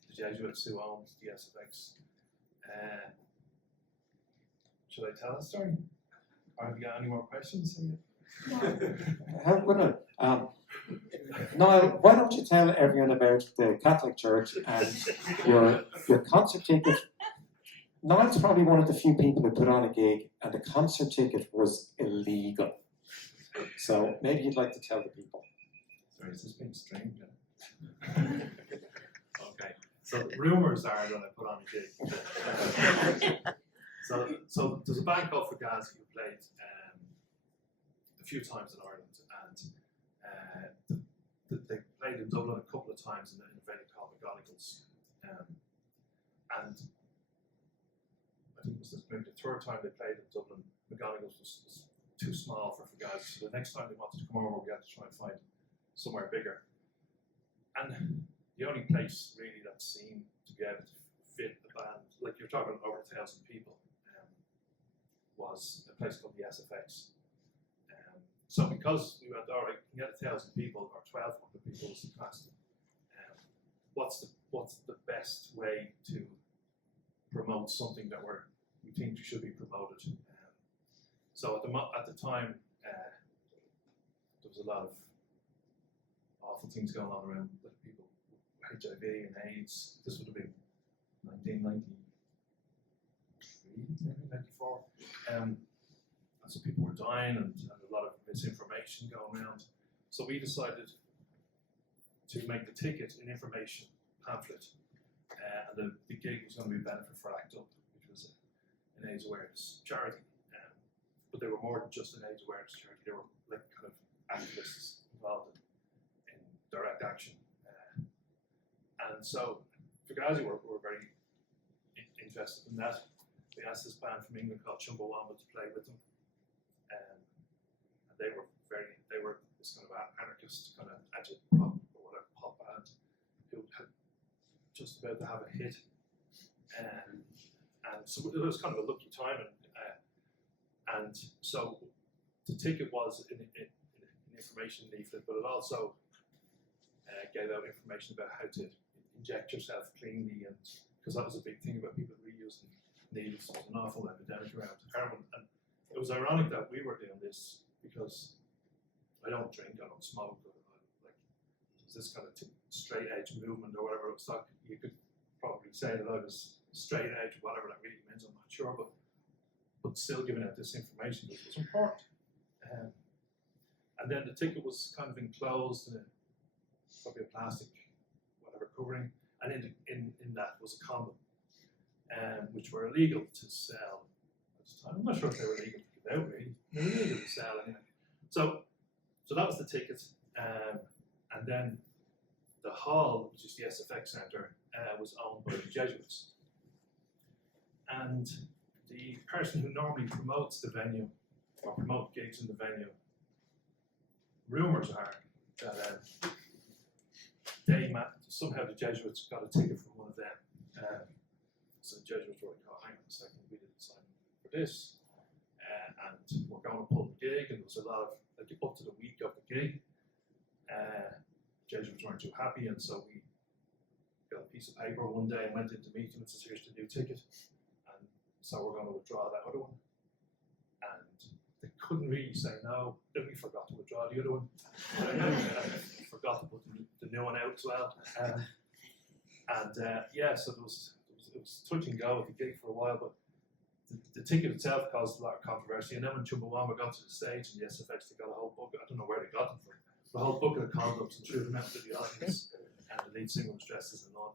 the Jesuits who owned the SFX. Should I tell a story? Or have you got any more questions? How good. Niall, why don't you tell everyone about the Catholic Church and your concert ticket? Niall's probably one of the few people who put on a gig and the concert ticket was illegal. So maybe you'd like to tell the people. Sorry, is this being strange? Okay, so rumours are that I put on a gig. So there's a band called Fugazi who played a few times in Ireland, and they played in Dublin a couple of times in a venue called McGonagall's, and I think it was maybe the third time they played in Dublin. McGonagall's was too small for Fugazi, so the next time they wanted to come over, we had to try and find somewhere bigger. And the only place really that seemed to be able to fit the band, like you're talking over 1,000 people, was a place called the SFX. So because we went, all right, we can get 1,000 people or 1,200 people was the capacity. What's the best way to promote something that we think should be promoted? So at the time, there was a lot of awful things going on around with people with HIV and AIDS. This would have been 1993, maybe 94. And so people were dying and a lot of misinformation going around. So we decided to make the ticket an information pamphlet. And the gig was going to be a benefit for ACT UP, which was an AIDS awareness charity. But they were more than just an AIDS awareness charity. They were like kind of activists involved in direct action. And so Fugazi were very interested in that. We asked this band from England called Chumbawamba to play with them. And they were this kind of anarchist, kind of agit-prop or whatever pop band who had just about to have a hit. And so it was kind of a lucky timing. And so the ticket was an information leaflet, but it also gave out information about how to inject yourself cleanly, and because that was a big thing about people reusing needles. There was an awful epidemic around heroin, and it was ironic that we were doing this because I don't drink, I don't smoke, or like there's this kind of straight edge movement or whatever. It was like you could probably say that I was straight edge, whatever that really means. I'm not sure, but still giving out this information was important. And then the ticket was kind of enclosed in probably a plastic, whatever covering, and in that was a condom, which were illegal to sell at the time. I'm not sure if they were illegal to give out, really. They were illegal to sell anyway. So that was the ticket, and then the hall, which is the SFX Centre, was owned by the Jesuits. And the person who normally promotes the venue, or promote gigs in the venue, rumours are that somehow the Jesuits got a ticket from one of them. So the Jesuits were like, oh, hang on a second, we didn't sign for this. And we're going to pull the gig, and there was a lot of, like up to the week of the gig, Jesuits weren't too happy, and so we got a piece of paper one day and went into meeting and said, here's the new ticket. So we're going to withdraw that other one. And they couldn't really say no. Then we forgot to withdraw the other one. And forgot to put the new one out as well. Yeah, so it was touch and go with the gig for a while, but the ticket itself caused a lot of controversy. And then when Chumbawamba got to the stage and the SFX, they got a whole bucket, I don't know where they got them from, but a whole bucket of condoms and threw them out to the audience. And the lead singer was dressed as a nun.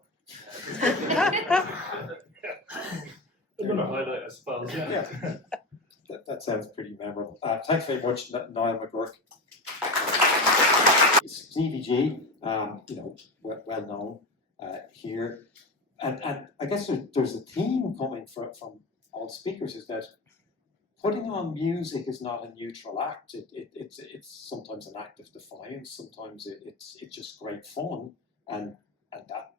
Another highlight, I suppose. Yeah. That sounds pretty memorable. Thanks very much, Niall McGuirk. It's CVG, well known here, and I guess there's a theme coming from all speakers, is that putting on music is not a neutral act. It's sometimes an act of defiance. Sometimes it's just great fun, and that,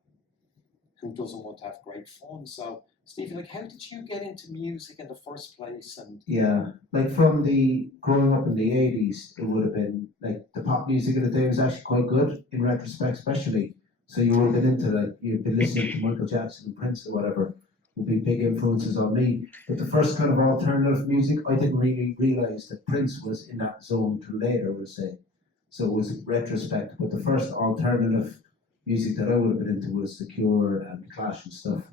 who doesn't want to have great fun? So, Stevie, like, how did you get into music in the first place? And Yeah, like from the growing up in the 80s, it would have been like the pop music of the day was actually quite good in retrospect, especially. So you would have been into like, you'd been listening to Michael Jackson and Prince or whatever, would be big influences on me. But the first kind of alternative music, I didn't really realize that Prince was in that zone till later, we'll say. So it was retrospect. But the first alternative music that I would have been into was The Cure and The Clash and stuff.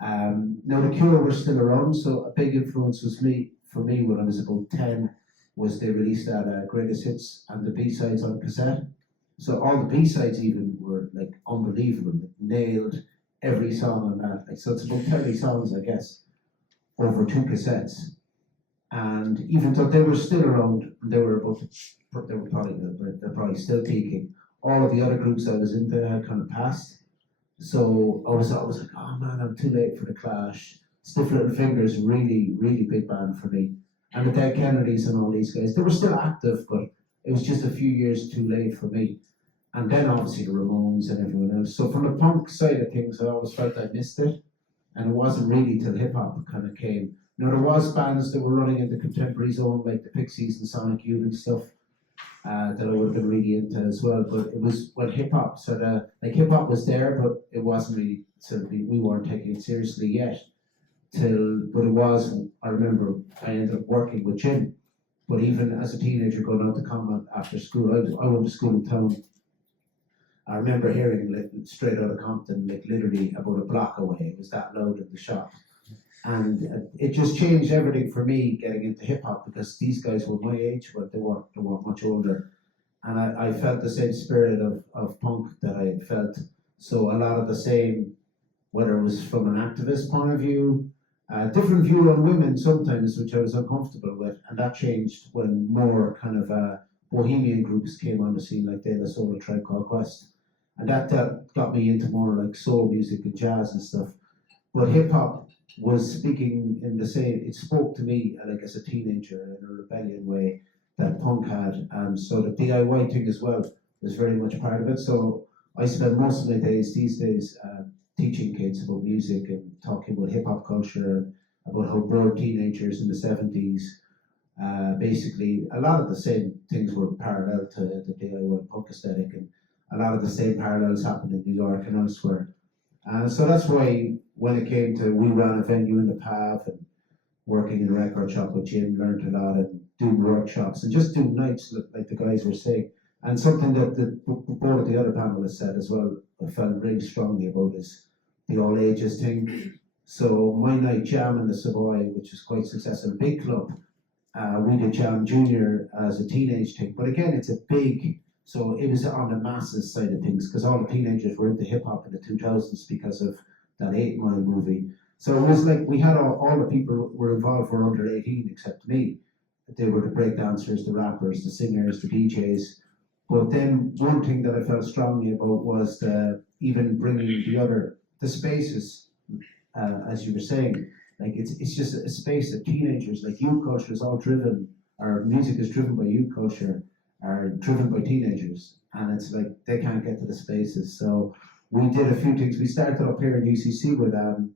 Now The Cure were still around, so a big influence was for me when I was about 10, was they released that Greatest Hits and the B-sides on cassette. So all the B-sides even were like unbelievable, like, nailed every song on that. Like, so it's about 30 songs, I guess, over 2 cassettes. And even though they were still around, they're probably still peaking. All of the other groups I was into had kind of passed. So I was like, oh man, I'm too late for The Clash. Stiff Little Fingers, really, really big band for me. And the Dead Kennedys and all these guys, they were still active, but it was just a few years too late for me. And then obviously the Ramones and everyone else. So from the punk side of things, I always felt I missed it. And it wasn't really till hip hop kind of came. Now there was bands that were running in the contemporary zone, like the Pixies and Sonic Youth and stuff, that I would have been really into as well. But it was when hip hop sort of, like hip hop was there, but it wasn't really we weren't taking it seriously yet. But it was, I remember I ended up working with Jim. But even as a teenager going out to combat after school, I went to school in town. I remember hearing like, straight out of Compton, like literally about a block away. It was that loud in the shop. And it just changed everything for me getting into hip hop, because these guys were my age, but they weren't much older. And I felt the same spirit of punk that I had felt. So a lot of the same, whether it was from an activist point of view, different view on women sometimes, which I was uncomfortable with. And that changed when more kind of bohemian groups came on the scene, like De La Soul, A Tribe Called Quest. And that got me into more like soul music and jazz and stuff. But hip hop was speaking in the same, it spoke to me like as a teenager in a rebellion way that punk had. And so the DIY thing as well was very much part of it. So I spend most of my days these days teaching kids about music and talking about hip hop culture and about how broad teenagers in the 70s, basically a lot of the same things were parallel to the DIY punk aesthetic, and a lot of the same parallels happened in New York and elsewhere. So that's why when it came to, we ran a venue in the PAV and working in a record shop with Jim, learned a lot and doing workshops and just doing nights like the guys were saying. And something that both of the other panelists said as well, I felt really strongly about, is the all ages thing. So my night Jam in the Savoy, which was quite successful, a big club, we did Jam Junior as a teenage thing. But again, it's a big, so it was on the masses side of things, because all the teenagers were into hip hop in the 2000s because of that 8 Mile movie. So it was like we had all the people who were involved were under 18 except me. They were the breakdancers, the rappers, the singers, the DJs. But then one thing that I felt strongly about was even bringing the spaces, as you were saying, like it's just a space that teenagers, like youth culture is all driven, our music is driven by youth culture, are driven by teenagers, and it's like they can't get to the spaces. So we did a few things. We started up here in UCC with a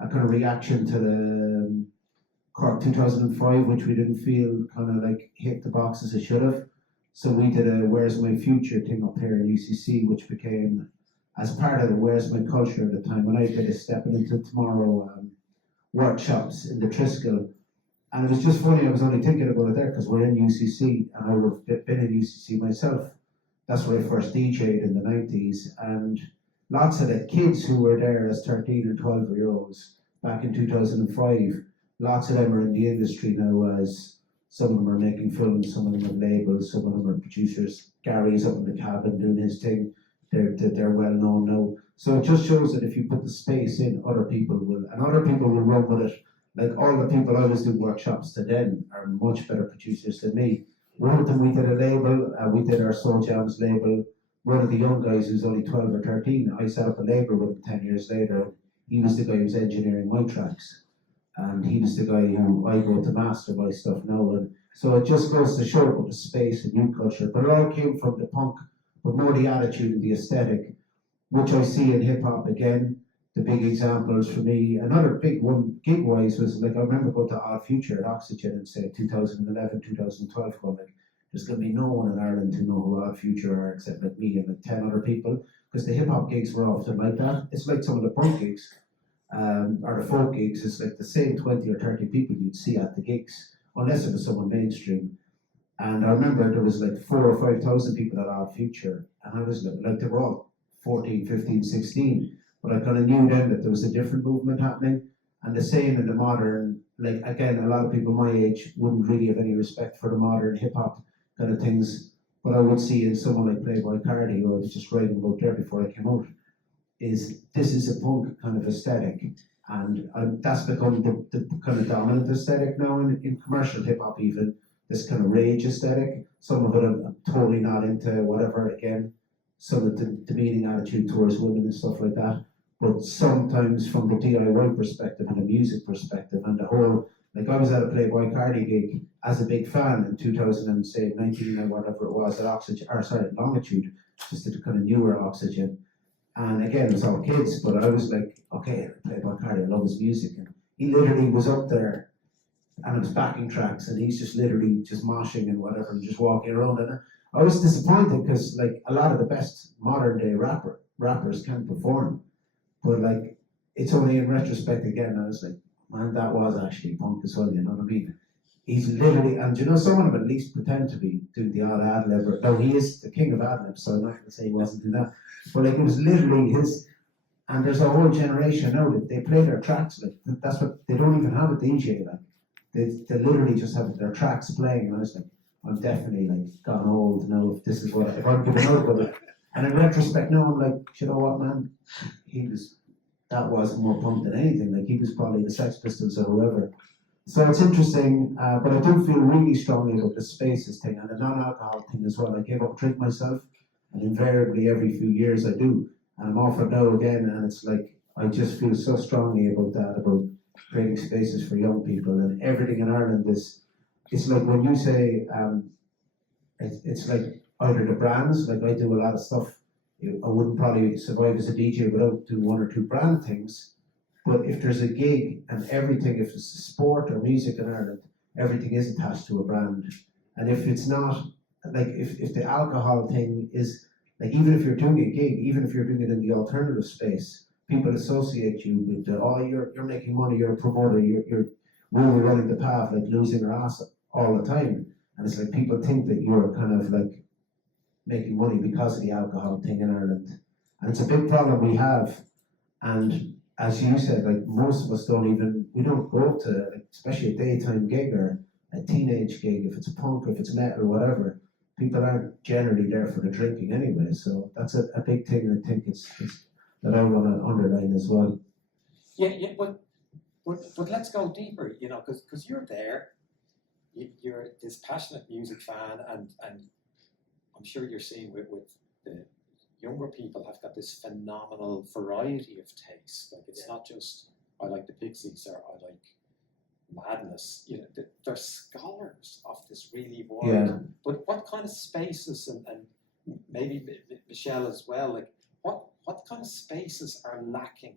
kind of reaction to the Cork 2005, which we didn't feel kind of like hit the box as it should have. So we did a Where's My Future thing up here in UCC, which became as part of the Where's My Culture at the time. When I did a Stepping Into Tomorrow workshops in the Triskel. And it was just funny, I was only thinking about it there because we're in UCC, and I would have been in UCC myself. That's where I first DJ'd in the 90s, and lots of the kids who were there as 13 and 12-year-olds back in 2005, lots of them are in the industry now, as some of them are making films, some of them have labels, some of them are producers. Gary's up in the cabin doing his thing, they're well known now. So it just shows that if you put the space in, other people will run with it. Like all the people I was doing workshops to then are much better producers than me. One of them, we did a label, we did our Soul Jams label. One of the young guys who's only 12 or 13, I set up a label with him 10 years later. He was the guy who was engineering my tracks. and he was the guy who I go to master my stuff now. And so it just goes to show about the space and youth culture. But it all came from the punk, but more the attitude and the aesthetic, which I see in hip hop again. The big examples for me, another big one gig wise was like I remember going to Odd Future at Oxygen in say 2011, 2012, going like there's going to be no one in Ireland who know who Odd Future are except like me and like 10 other people, because the hip hop gigs were often like that. It's like some of the punk gigs or the folk gigs, it's like the same 20 or 30 people you'd see at the gigs, unless it was someone mainstream. And I remember there was like 4,000 or 5,000 people at Odd Future, and I was like they were all 14, 15, 16. But I kind of knew then that there was a different movement happening, and the same in the modern. Like again, a lot of people my age wouldn't really have any respect for the modern hip hop kind of things. But I would see in someone like Playboy Cardi, who I was just writing about there before I came out, is this is a punk kind of aesthetic, and that's become the kind of dominant aesthetic now in commercial hip hop. Even this kind of rage aesthetic. Some of it I'm totally not into. Whatever again. Some of the demeaning attitude towards women and stuff like that, but sometimes from the DIY perspective and the music perspective and the whole, like I was at a Playboy Cardi gig as a big fan in 2019 or whatever it was at Oxygen, or sorry, Longitude, just at the kind of newer Oxygen, and again it was all kids, but I was like, okay, Playboy Cardi, I love his music, and he literally was up there, and it was backing tracks, and he's just literally just moshing and whatever, and just walking around, and I was disappointed because like a lot of the best modern day rappers can perform, but like it's only in retrospect again I was like, man, that was actually punk as well, you know what I mean? He's literally, and you know, some of them at least pretend to be doing the odd ad lib. No, he is the king of ad libs, so I'm not going to say he wasn't doing that, but like it was literally his. And there's a whole generation now that they play their tracks like that's what they don't even have a DJ like. They literally just have their tracks playing, and I was like, I'm definitely like gone old now if this is what if I'm giving out with it. And in retrospect now I'm like, you know what, man, that was more punk than anything. Like he was probably the Sex Pistols or whoever. So it's interesting, but I do feel really strongly about the spaces thing and the non-alcohol thing as well. I gave up drink myself, and invariably every few years I do, and I'm off it now again. And it's like I just feel so strongly about that, about creating spaces for young people, and everything in Ireland is. It's like when you say, it's like either the brands, like I do a lot of stuff, I wouldn't probably survive as a DJ without doing one or two brand things, but if there's a gig and everything, if it's sport or music in Ireland, everything is attached to a brand. And if it's not, like if the alcohol thing is, like even if you're doing a gig, even if you're doing it in the alternative space, people associate you with the, oh, you're making money, you're a promoter, you're running the path, like losing your ass all the time. And it's like people think that you're kind of like making money because of the alcohol thing in Ireland. And it's a big problem we have. And as you said, like most of us we don't go to, like, especially a daytime gig or a teenage gig, if it's punk, if it's metal, whatever, people aren't generally there for the drinking anyway. So that's a big thing I think it's that I want to underline as well. Yeah, but let's go deeper, you know, because you're there, you're this passionate music fan, and I'm sure you're seeing with the younger people have got this phenomenal variety of taste. Like it's not just I like the Pixies or I like Madness. You know, they're scholars of this really world. Yeah. But what kind of spaces and maybe Michelle as well, like what kind of spaces are lacking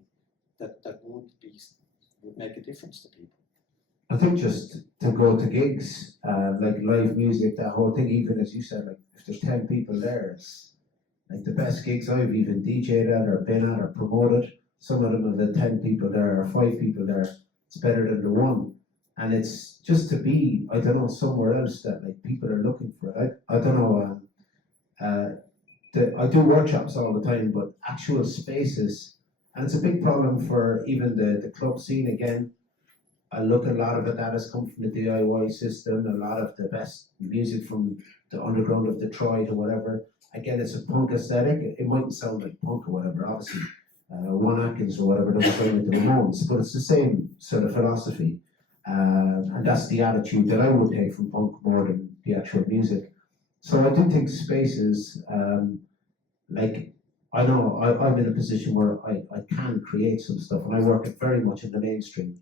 that would make a difference to people? I think just to go to gigs, like live music, that whole thing, even as you said, like if there's 10 people there, it's like the best gigs I've even DJ'd at or been at or promoted. Some of them have the 10 people there or 5 people there, it's better than the one. And it's just to be, I don't know, somewhere else that like people are looking for it. I don't know, I do workshops all the time, but actual spaces, and it's a big problem for even the club scene again. I look at a lot of it that has come from the DIY system, a lot of the best music from the underground of Detroit or whatever. Again, it's a punk aesthetic. It mightn't sound like punk or whatever, obviously. One Atkins or whatever, they were playing with the Ramones, but it's the same sort of philosophy. And that's the attitude that I would take from punk more than the actual music. So I do think spaces, like, I know I'm in a position where I can create some stuff, and I work it very much in the mainstream.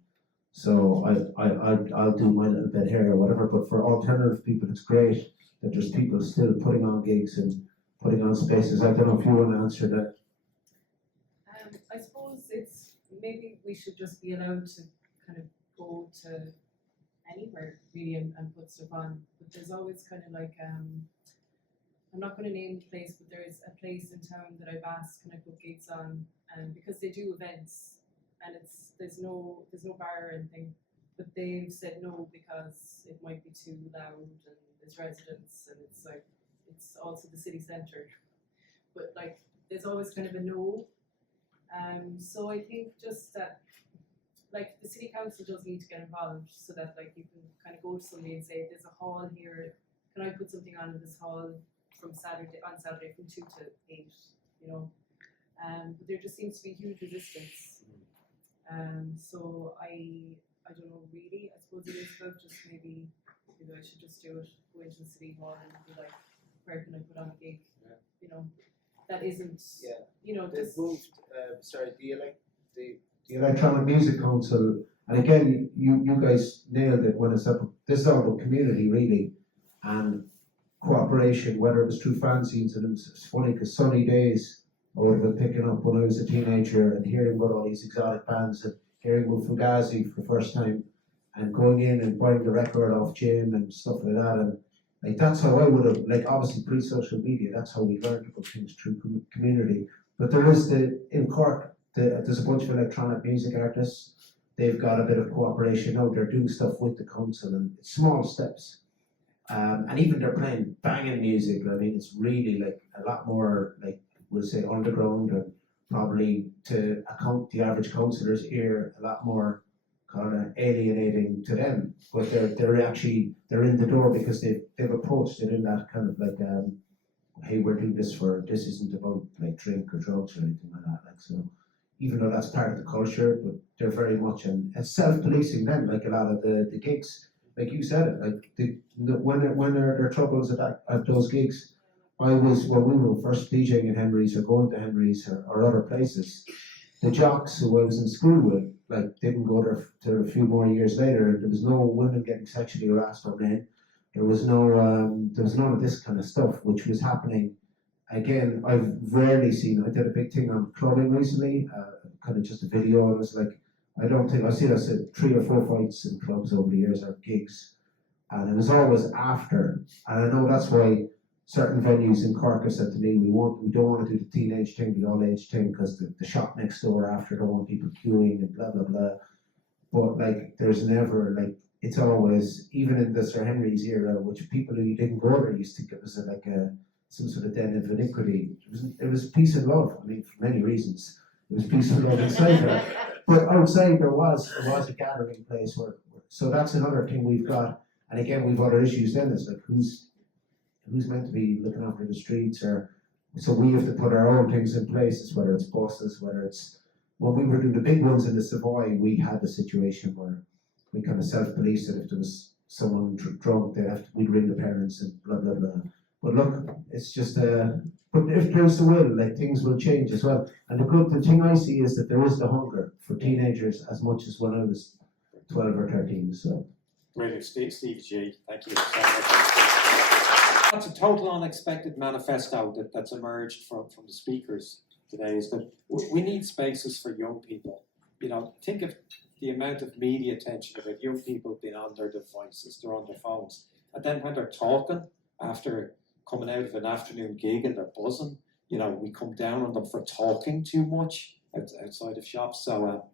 So I'll do my little bit here or whatever. But for alternative people, it's great that there's people still putting on gigs and putting on spaces. I don't know if you want to answer that. I suppose it's maybe we should just be allowed to kind of go to anywhere really and put stuff on. But there's always kind of like I'm not going to name the place, but there's a place in town that I've asked can I put gigs on, and because they do events and there's no bar or anything, but they've said no because it might be too loud and there's residents and it's like it's also the city centre, but like there's always kind of a no. So I think just that like the city council does need to get involved so that like you can kind of go to somebody and say there's a hall here, can I put something on in this hall from Saturday from 2 to 8, you know. But there just seems to be huge resistance. So I don't know really. I suppose it is about just maybe I should just do it, go into the city hall and be like, where can I put on a gig? Yeah. You know, that isn't you know They've just moved. The Electronic Music Council, and again, you guys nailed it when it's up. This is all about community really, and cooperation. Whether it was through fanzines, and it's funny because Sunny Days I would have been picking up when I was a teenager and hearing about all these exotic bands and hearing about Fugazi for the first time, and going in and buying the record off Jim and stuff like that, and like that's how I would have, like obviously pre-social media, that's how we learned about things through community. But there is in Cork, there's a bunch of electronic music artists. They've got a bit of cooperation now. They're doing stuff with the council, and it's small steps. And even they're playing banging music. I mean, it's really like a lot more like we'll say underground, and probably to the average councillor's ear a lot more kind of alienating to them. But they're in the door because they've approached it in that kind of like hey, we're doing this this isn't about like drink or drugs or anything like that. Like so, even though that's part of the culture, but they're very much and self-policing then, like a lot of the gigs. Like you said it, like when there are troubles at those gigs, when we were first DJing at Henry's or going to Henry's or other places, the jocks who I was in school with, like didn't go there till a few more years later. There was no women getting sexually harassed or men. There was none of this kind of stuff, which was happening. Again, I've rarely seen. I did a big thing on clubbing recently, kind of just a video, and it was like, I don't think I've seen 3 or 4 fights in clubs over the years or gigs, and it was always after. And I know that's why certain venues in Cork have said to me, we don't want to do the teenage thing, the all age thing, because the shop next door after don't want people queuing and blah blah blah. But like, there's never like. It's always, even in the Sir Henry's era, which people who didn't go there used to think it was some sort of den of iniquity. It was peace and love. I mean, for many reasons, it was peace and love inside there. But outside there was a gathering place where. So that's another thing we've got. And again, we've other issues. Then it's like who's meant to be looking after the streets, or so we have to put our own things in places. Whether it's buses, whether it's when we were doing the big ones in the Savoy, we had the situation where. We kind of self-policed that if there was someone drunk, we'd ring the parents and blah blah blah. But look, it's just but if there's the will, like things will change as well. And the thing I see is that there is the hunger for teenagers as much as when I was 12 or 13. So brilliant, Steve G. Thank you so much. That's a total unexpected manifesto that's emerged from the speakers today. Is that we need spaces for young people. You know, think of the amount of media attention about young people being on their devices, they're on their phones. And then when they're talking, after coming out of an afternoon gig and they're buzzing, you know, we come down on them for talking too much outside of shops. So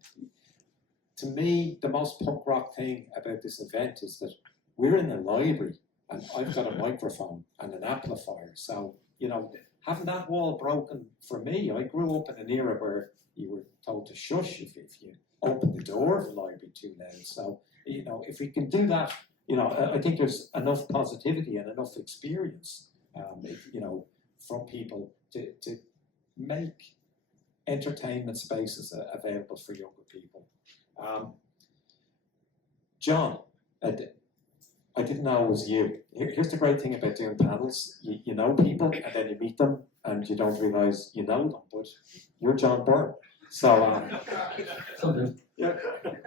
to me, the most punk rock thing about this event is that we're in a library and I've got a microphone and an amplifier. So, you know, having that wall broken for me, I grew up in an era where you were told to shush if you open the door of the library too loud. So, you know, if we can do that, you know, I think there's enough positivity and enough experience, you know, from people to make entertainment spaces available for younger people. John, I didn't know it was you. Here's the great thing about doing panels. You know people and then you meet them and you don't realise you know them, but you're John Byrne. So, yeah.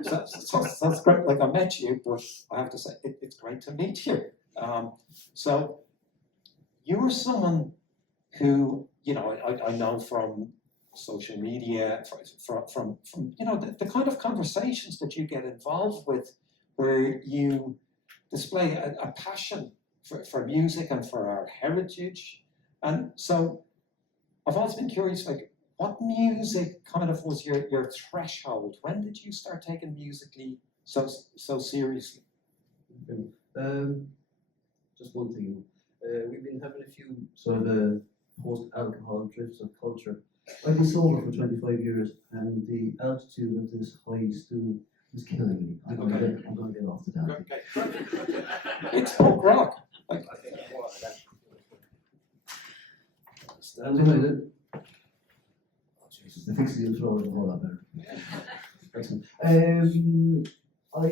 That's great. Like I met you, but I have to say it's great to meet you. So you're someone who, you know, I know from social media, from you know, the kind of conversations that you get involved with, where you display a passion for music and for our heritage. And so I've always been curious, like, what music kind of was your threshold? When did you start taking musically so seriously? Just one thing. We've been having a few sort of post-alcohol drifts of culture. I've been sober for 25 years, and the altitude of this high stool is killing me. I'm going to get off the dance. Okay. It's punk rock. Like, Stand behind it. Oh, Jesus, the fixie will throw it a whole lot better. Excellent. I